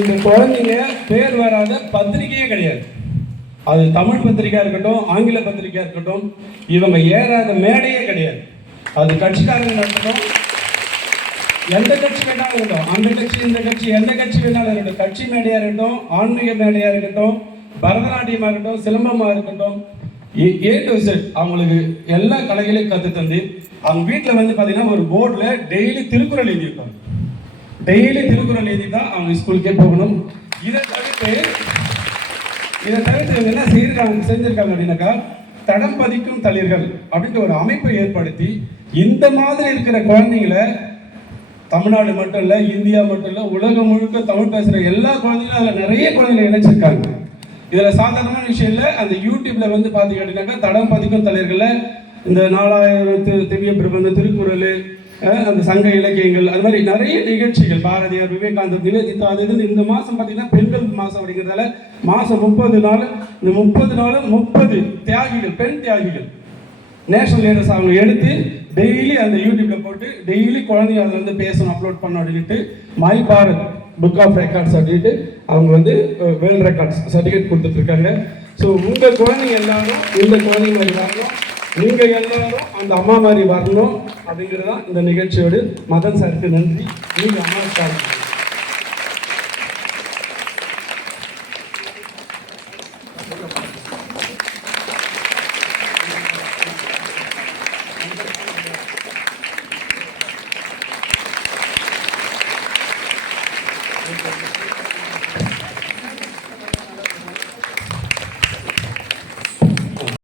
இந்த குழந்தைங்க பேர் வராத பத்திரிகையே கிடையாது. அது தமிழ் பத்திரிகையா இருக்கட்டும், ஆங்கில பத்திரிகையா இருக்கட்டும், இவங்க ஏறாத மேடையே கிடையாது. அது கட்சிக்காரங்க நடத்தணும், எந்த கட்சி வேணாலும் இருக்கட்டும், அந்த கட்சி இந்த கட்சி எந்த கட்சி வேணாலும் இருக்கட்டும், கட்சி மேடையா இருக்கட்டும், ஆன்மீக மேடையா இருக்கட்டும், பரதநாட்டியமா இருக்கட்டும், சிலம்பமா இருக்கட்டும், ஏ டு செட் அவங்களுக்கு எல்லா கலைகளையும் கற்று தந்து அவங்க வீட்டில் வந்து பார்த்தீங்கன்னா ஒரு போர்டில் டெய்லி திருக்குறள் எழுதியிருப்பாங்க. டெய்லி திருக்குறள் எழுதி தான் அவங்க ஸ்கூலுக்கே போகணும். இதை தவிர்த்து இவங்க என்ன செஞ்சிருக்காங்க அப்படின்னாக்கா, தடம் பதிக்கும் தளிர்கள் அப்படின்ற ஒரு அமைப்பை ஏற்படுத்தி இந்த மாதிரி இருக்கிற குழந்தைங்களை தமிழ்நாடு மட்டும் இல்லை, இந்தியா மட்டும் இல்லை, உலகம் முழுக்க தமிழ் பேசுகிற எல்லா குழந்தைங்களும் அதில் நிறைய குழந்தைகளை இணைச்சிருக்காங்க. இதில் சாதாரணமான விஷயம் இல்லை. அந்த யூடியூப்ல வந்து பார்த்தீங்க அப்படின்னாக்கா, தடம் பதிக்கும் தளிர்களில் இந்த 4000 திவ்ய பிரபந்த, திருக்குறள், அந்த சங்க இலக்கியங்கள், அது மாதிரி நிறைய நிகழ்ச்சிகள், பாரதியார், விவேகானந்தர், நிவேதிதா, அது இந்த மாதம் பார்த்தீங்கன்னா பெண்கள் மாதம் அப்படிங்கிறதால மாதம் 30 நாள், இந்த 30 நாளும் 30 தியாகிகள், பெண் தியாகிகள், நேஷனல் லீடர்ஸ் அவங்க எடுத்து டெய்லி அந்த யூடியூப்ல போட்டு டெய்லி குழந்தைங்க அதில் வந்து பேசணும், அப்லோட் பண்ண அப்படின்ட்டு my Bharat book of records அப்படின்ட்டு அவங்க வந்து வேர்ல்ட் ரெக்கார்ட்ஸ் சர்டிஃபிகேட் கொடுத்துட்ருக்காங்க. ஸோ உங்கள் குழந்தைங்க எல்லாரும் இந்த குழந்தைங்க மாதிரி வரணும், நீங்கள் எல்லாரும் அந்த அம்மா மாதிரி வரணும் அப்படிங்கிறது தான் இந்த நிகழ்ச்சியோடு. மதன் சாருக்கு நன்றி. நீங்கள் அம்மா சார்.